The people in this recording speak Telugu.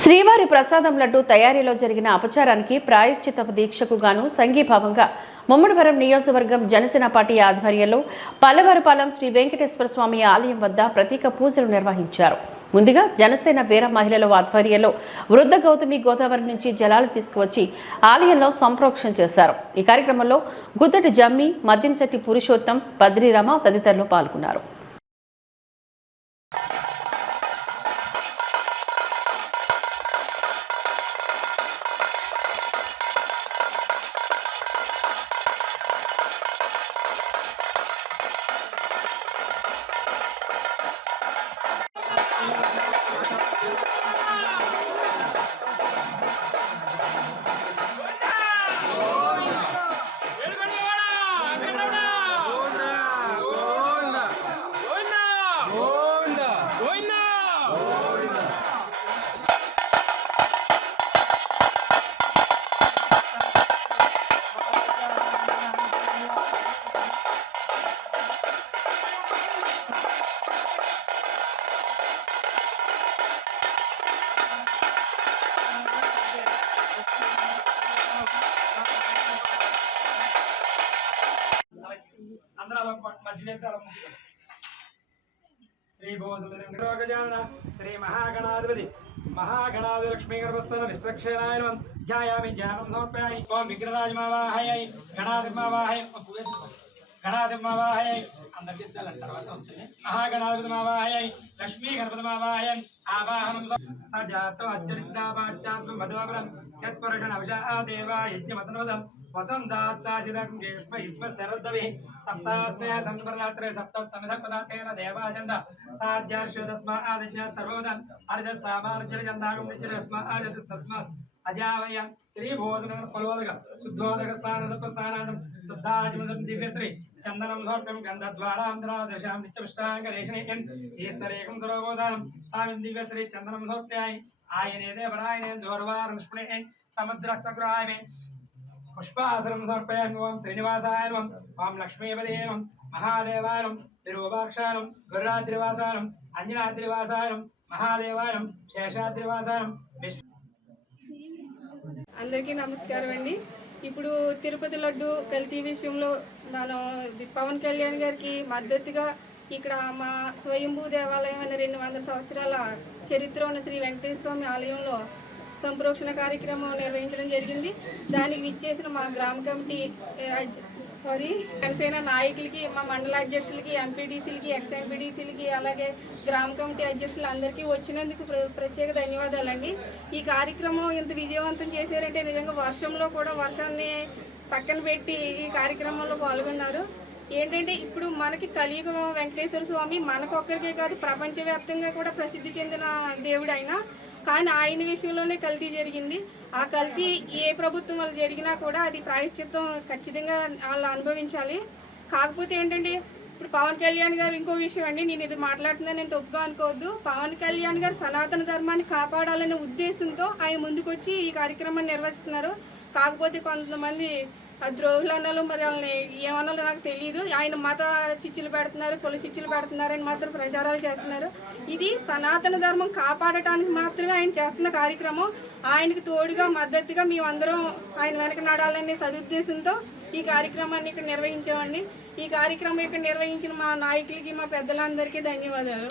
శ్రీవారి ప్రసాదం లడ్డు తయారీలో జరిగిన అపచారానికి ప్రాయశ్చిత్తపు దీక్షకు గాను సంఘీభావంగా ముమ్మడివరం నియోజకవర్గం జనసేన పార్టీ ఆధ్వర్యంలో పల్లవరపాలెం శ్రీ వెంకటేశ్వర స్వామి ఆలయం వద్ద ప్రత్యేక పూజలు నిర్వహించారు. ముందుగా జనసేన వీర మహిళల ఆధ్వర్యంలో వృద్ధ గౌతమి గోదావరి నుంచి జలాలు తీసుకువచ్చి ఆలయంలో సంప్రోక్షణ చేశారు. ఈ కార్యక్రమంలో గుద్దటి జమ్మి, మద్యంశెట్టి పురుషోత్తం, బద్రీరామ తదితరులు పాల్గొన్నారు. श्री महागणाधिपति महागणाधिपति लक्ष्मी गर्भस्थल विश्वक्षेणाय नमः ध्यायामि ध्यानं समर्पयामि ओम विग्रहराजमावाहयै गणाधिपमावाहयै गणाधिपमावाहयै अंदर गिद्दल తర్వాత వచ్చే महागणाधिपमावाहयै लक्ष्मी गणपतिमावाहयै आवाहनं सजातो अच्चरितावाचात्म मधुवरं यत्परगण अवशा देवा यज्ञमतनवदं वसंतासाचिदं गेष्म युष्म शरदवे सप्तास्य संवरात्रे सप्तः समिधपदातेन देवाचंद साज्यार्षदस्मा आदिज्ञ सर्वोदन अर्ज सामार्जन जंदागम निचरस्मा आजत सस्मा अजावय श्री भोजन फलोदक शुद्धोदक स्नानदप स्नानादम शुद्धाजमदम दिव्यश्री चंदनम धोर्पम गंधद्वारांध्रा दशाम नित्यविष्टांग रेषणेयन ईश्वरेकं सर्वोदानं तामिं दिव्यश्री चंदनम धोर्प्याय आयने देवरायने दोर्वार निष्पणे समुद्रसग्राय पुष्पासनं समर्पयामि ओम श्रीनिवासाय नमः ओम लक्ष्मीपदये नमः महादेवाय नमः तिरुवाक्षाय नमः गुरुराद्रिवासाय नमः अंजनाद्रिवासाय नमः महादेवाय नमः शेषाद्रिवासाय नमः. అందరికీ నమస్కారం అండి. ఇప్పుడు తిరుపతి లడ్డు కల్తీ విషయంలో మనం పవన్ కళ్యాణ్ గారికి మద్దతుగా ఇక్కడ మా స్వయంభూ దేవాలయం అనే 200 సంవత్సరాల చరిత్ర ఉన్న శ్రీ వెంకటేశ్వర స్వామి ఆలయంలో సంప్రోక్షణ కార్యక్రమం నిర్వహించడం జరిగింది. దానికి విచ్చేసిన మా గ్రామ కమిటీ జనసేన నాయకులకి, మా మండల అధ్యక్షులకి, ఎంపీటీసీలకి, ఎక్స్ ఎంపీటీసీలకి, అలాగే గ్రామ కమిటీ అధ్యక్షులు అందరికీ వచ్చినందుకు ప్రత్యేక ధన్యవాదాలండి. ఈ కార్యక్రమం ఇంత విజయవంతం చేశారంటే నిజంగా వర్షంలో కూడా వర్షాన్ని పక్కన పెట్టి ఈ కార్యక్రమంలో పాల్గొన్నారు. ఏంటంటే ఇప్పుడు మనకి కలియుగ వెంకటేశ్వర స్వామి మనకొక్కరికే కాదు ప్రపంచవ్యాప్తంగా కూడా ప్రసిద్ధి చెందిన దేవుడు ఆయన. కానీ ఆయన విషయంలోనే కల్తీ జరిగింది. ఆ కల్తీ ఏ ప్రభుత్వం వల్ల జరిగినా కూడా అది ప్రాయశ్చిత్తం ఖచ్చితంగా వాళ్ళు అనుభవించాలి. కాకపోతే ఏంటంటే ఇప్పుడు పవన్ కళ్యాణ్ గారు ఇంకో విషయం అండి, నేను ఇది మాట్లాడుతున్నాను, నేను తప్పుగా అనుకోవద్దు. పవన్ కళ్యాణ్ గారు సనాతన ధర్మాన్ని కాపాడాలనే ఉద్దేశంతో ఆయన ముందుకొచ్చి ఈ కార్యక్రమాన్ని నిర్వహిస్తున్నారు. కాకపోతే కొంతమంది ద్రోహులు అన్నాలు, మరి వాళ్ళని ఏమన్నాలో నాకు తెలియదు, ఆయన మత చిచ్చులు పెడుతున్నారు, కుల చిచ్చులు పెడుతున్నారని మాత్రం ప్రచారాలు చేస్తున్నారు. ఇది సనాతన ధర్మం కాపాడటానికి మాత్రమే ఆయన చేస్తున్న కార్యక్రమం. ఆయనకు తోడుగా మద్దతుగా మేమందరం ఆయన వెనక నడాలనే సదుద్దేశంతో ఈ కార్యక్రమాన్ని ఇక్కడ నిర్వహించామండి. ఈ కార్యక్రమం ఇక్కడ నిర్వహించిన మా నాయకులకి, మా పెద్దలందరికీ ధన్యవాదాలు.